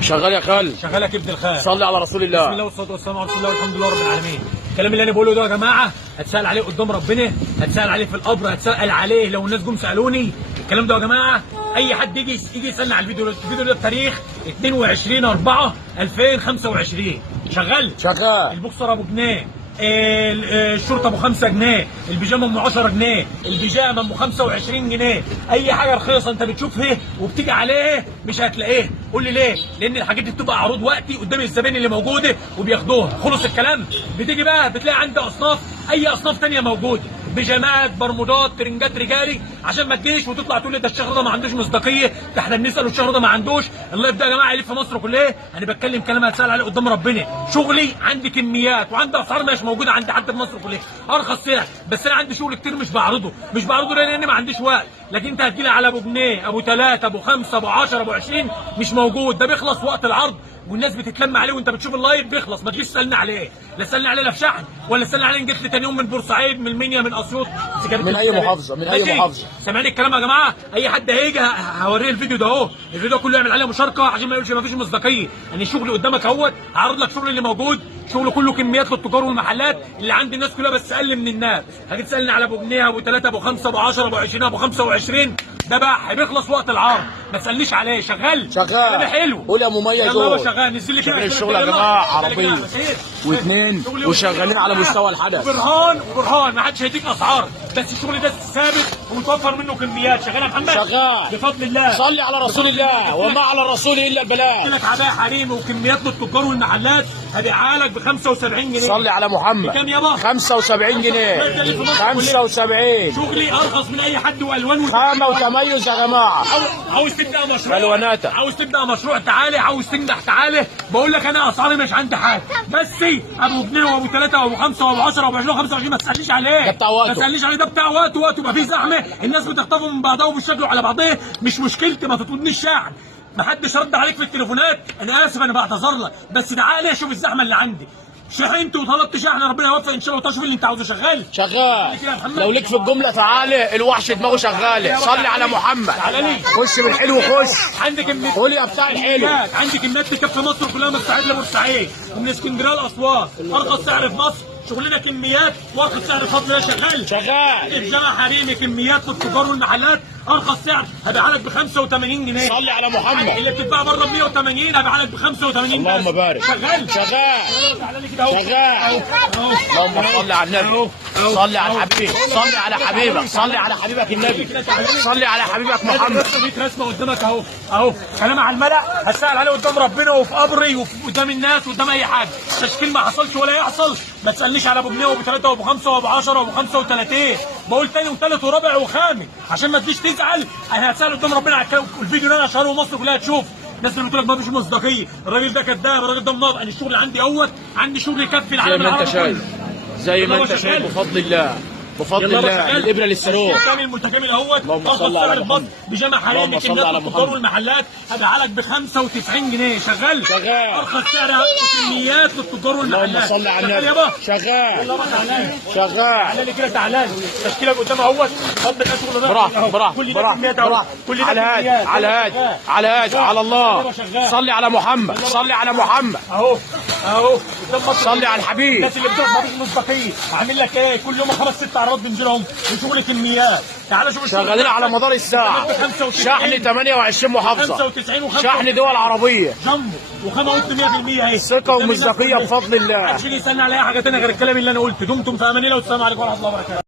شغال يا خال. شغال يا كبد الخال. صلي على رسول الله. بسم الله والصلاه والسلام على رسول الله والحمد لله رب العالمين. الكلام اللي انا بقوله ده يا جماعه هتسال عليه قدام ربنا، هتسال عليه في القبر، هتسال عليه لو الناس جم سالوني. الكلام ده يا جماعه اي حد يجي يسالني على الفيديو ده بتاريخ 22/4/2025. شغال البوكسر ابو جنيه، الشرطه ابو 5 جنيه، البيجامه ام 10 جنيه، البيجامه ام 25 جنيه. اي حاجه رخيصه انت بتشوفها وبتيجي عليها مش هتلاقيها. قول لي ليه؟ لان الحاجات دي بتبقى عروض وقتي قدام الزبائن اللي موجوده وبياخدوها. خلص الكلام. بتيجي بقى بتلاقي عندي اصناف، اي اصناف ثانيه موجوده، بيجامات، برمودات، ترنجات رجالي، عشان ما تجيش وتطلع تقول لي ده الشهر ده ما عندوش مصداقيه، ده احنا بنسال والشهر ده ما عندوش. اللايف ده يا جماعه يلف في مصر كلها. انا بتكلم كلام هتسال عليه قدام ربنا. شغلي عندي كميات وعندي اسعار مش موجوده عند حد في مصر كلها، ارخص سعر. بس انا عندي شغل كتير مش بعرضه لان ما عنديش وقت. لكن انت هتجيلي على ابو جنيه، ابو 3، ابو 5، ابو 10، ابو 20 مش موجود. ده بيخلص وقت العرض والناس بتتلم عليه وانت بتشوف اللايف بيخلص. ما تجيش تسالني عليه، لا تسالني عليه لا في شحن ولا تسالني عليه ان جيت لي تاني يوم من بورسعيد، من المنيا، من اسيوط، من اي محافظه، من اي محافظه. سامعني الكلام يا جماعه؟ اي حد هيجي هوريه الفيديو ده اهو، الفيديو كله يعمل عليه مشاركه عشان ما يقولش ما فيش مصداقيه. انا شغلي قدامك اهوت، هعرض لك شغل اللي موجود. شغل كله كميات للتجار والمحلات اللي عند الناس كلها، بس اقل من الناس. هتيجي تسالني على ابو جنيه، ابو 3، ابو 5، ابو 10، ابو 20، ابو 25. ده بقى بيخلص وقت العرض، ما تسالنيش عليه. شغال كلام حلو. قول يا مميز. يلا هو شغال. نزل لي كده الشغل يا جماعه عربيه واثنين وشغالين على مستوى الحدث. وبرهان ما حدش هيديك اسعار، بس الشغل ده ثابت ومتوفر منه كميات. شغال يا محمد؟ شغال بفضل الله. صلي على رسول الله. وما على الرسول الا البلاغ. لك عبايه حريم وكميات للتجار والمحلات هبيعها لك ب 75 جنيه. صلي على محمد. بكام يابا؟ 75 جنيه. 75. شغلي ارخص من اي حد والوان خامه وتميز يا جماعه. عاوز تبدا مشروع، الواناته. عاوز تبدا مشروع تعالى، عاوز تنجح تعالى. بقول لك انا اسعاري مش عندي حاجه، بس ابو جنيه وابو 3 وابو 5 وابو 10 وابو 20 وابو 25 ما تسالنيش عليه. ده بتاع وقته. ما تسالنيش عليه، ده بتاع وقته يبقى فيه زحمه، الناس بتخطفوا من بعضها وبيشكلوا على بعضها. مش مشكلتي، ما تطردنيش شحن. ما حدش رد عليك في التليفونات، انا اسف، انا بعتذر لك، بس تعالى شوف الزحمه اللي عندي. شحنت وطلبت شحن، ربنا يوفق ان شاء الله وتشوف اللي انت عاوزه. شغال لو ليك في الجمله تعالى. الوحش دماغه شغاله. صلي على محمد. تعالى لي. خش بالحلو. خش عندي كميات. قول يا بتاع الحلو. عندي كميات تكفي مصر كلها، من الصعيد لبورسعيد ومن اسكندريه لاسوان. ارخص سعر في مصر. شغلنا كميات وارخص سعر بفضل الله. شغال الجامع حريمي، كميات للتجار والمحلات. ارخص سعر هبيعها لك ب 85 جنيه. صلي على محمد. اللي بتتباع بره ب 180 هبيعها لك ب 85. اللهم بارك. شغال اللهم صل على النبي. صلي على الحبيب. صلي على حبيبك. صلي على حبيبك النبي. صلي على حبيبك محمد. رسمه قدامك اهو كلام على الملأ هسأل عليه قدام ربنا وفي قبري وقدام الناس وقدام اي حد. تشكيل ما حصلش ولا يحصل. ما تسالنيش على ابو جنيه وابو 3 وابو 5 وابو 10 وابو 35. بقول تاني وثالث ورابع وخامس عشان ما تجيش تزعل. انا هسال قدام ربنا على الفيديو اللي انا اشهره مصر كلها تشوف. الناس اللي بتقول لك ما فيش مصداقيه، الراجل ده كذاب، الراجل ده منافق. انا الشغل عندي عندي شغل يكفي العالم العربي كله. زي ما انت شايف بفضل الله. بفضل الله. الابره للصاروخ. كامل متكامل اهوت. اللهم صل على محمد. بيجامه حريمي، كميات التجار والمحلات هبيعها لك ب 95 جنيه. شغال ارخص سعر كميات للتجار والمحلات. اللهم صل على النبي. شغال تعالى لي كده. تعالى لي تشكيلك قدام اهوت. فضل شغل براحة. على هادي على الله. صلي على محمد. صلي على محمد. اهو صلي على الحبيب. الناس اللي بتقول ما فيش مصداقيه عامل لك ايه؟ كل يوم 5 6 عربات بنزلهم وشغل كميات. تعالى شوف شغالين على مدار الساعه. شحن 28 محافظه. 95 شحن دول عربيه. جنبه وخامه قلت 100% اهي. ثقه ومصداقيه بفضل الله. محدش يجي يسالني على اي حاجه ثانيه غير الكلام اللي انا قلته. دمتم في امان الله والسلام عليكم ورحمه الله وبركاته.